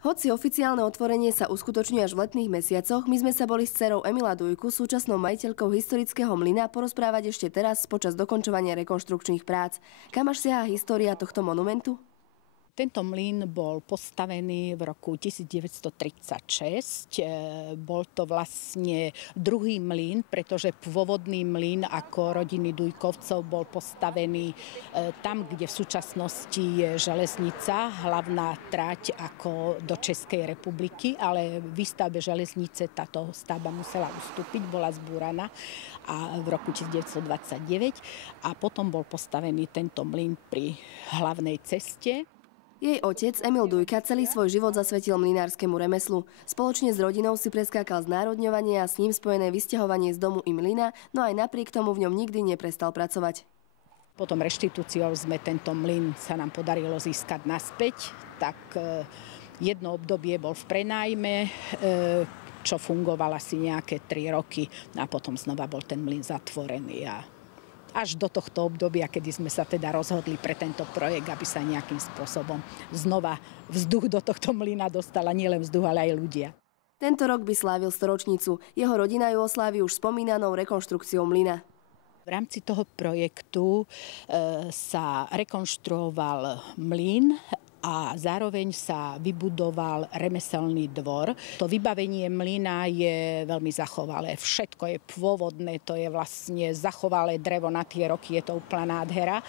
Hoci oficiálne otvorenie sa uskutočňuje až v letných mesiacoch, my sme sa boli s dcerou Emila Dujku, súčasnou majiteľkou historického mlyna, porozprávať ešte teraz počas dokončovania rekonštrukčných prác. Kam až siaha história tohto monumentu? Tento mlyn bol postavený v roku 1936. Bol to vlastne druhý mlyn, pretože pôvodný mlyn ako rodiny Dujkovcov bol postavený tam, kde v súčasnosti je železnica, hlavná trať ako do Českej republiky, ale v výstavbe železnice táto stavba musela ustúpiť, bola zbúraná a v roku 1929 a potom bol postavený tento mlyn pri hlavnej ceste. Jej otec, Emil Dujka, celý svoj život zasvetil mlynárskemu remeslu. Spoločne s rodinou si preskákal znárodňovanie a s ním spojené vysťahovanie z domu i mlyna, no aj napriek tomu v ňom nikdy neprestal pracovať. Potom reštitúciou sme tento mlyn sa nám podarilo získať naspäť, tak jedno obdobie bol v prenájme, čo fungoval asi nejaké 3 roky a potom znova bol ten mlyn zatvorený až do tohto obdobia, kedy sme sa teda rozhodli pre tento projekt, aby sa nejakým spôsobom znova vzduch do tohto mlyna dostala, nielen vzduch, ale aj ľudia. Tento rok by slávil storočnicu. Jeho rodina ju oslávi už spomínanou rekonštrukciou mlyna. V rámci toho projektu sa rekonštruoval mlyn a zároveň sa vybudoval remeselný dvor. To vybavenie mlyna je veľmi zachovalé. Všetko je pôvodné, to je vlastne zachovalé drevo na tie roky, je to úplná nádhera.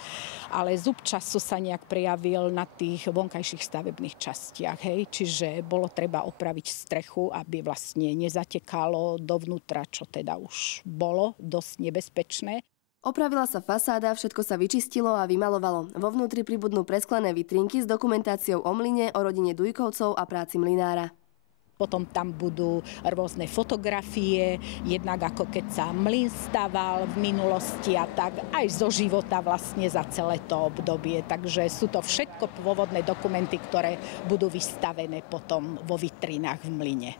Ale zub času sa nejak prejavil na tých vonkajších stavebných častiach. Čiže bolo treba opraviť strechu, aby vlastne nezatekalo dovnútra, čo teda už bolo dosť nebezpečné. Opravila sa fasáda, všetko sa vyčistilo a vymalovalo. Vo vnútri pribudnú presklené vitrinky s dokumentáciou o mlyne, o rodine Dujkovcov a práci mlynára. Potom tam budú rôzne fotografie, jednak ako keď sa mlyn staval v minulosti a tak aj zo života vlastne za celé to obdobie. Takže sú to všetko pôvodné dokumenty, ktoré budú vystavené potom vo vitrinách v mlyne.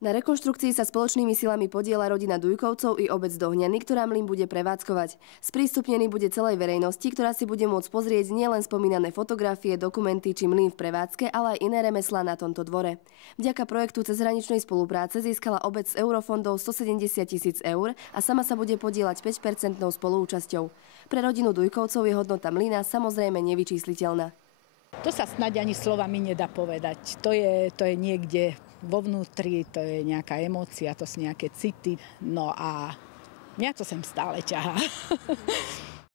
Na rekonštrukcii sa spoločnými silami podieľa rodina Dujkovcov i obec Dohňany, ktorá mlyn bude prevádzkovať. Sprístupnený bude celej verejnosti, ktorá si bude môcť pozrieť nielen spomínané fotografie, dokumenty či mlyn v prevádzke, ale aj iné remeslá na tomto dvore. Vďaka projektu cezhraničnej spolupráce získala obec z eurofondov 170 000 eur a sama sa bude podieľať 5% spoluúčasťou. Pre rodinu Dujkovcov je hodnota mlyna samozrejme nevyčísliteľná. To sa snáď ani slovami nedá povedať. To je niekde vo vnútri, to je nejaká emócia, to sú nejaké city. No a mňa to sem stále ťahá.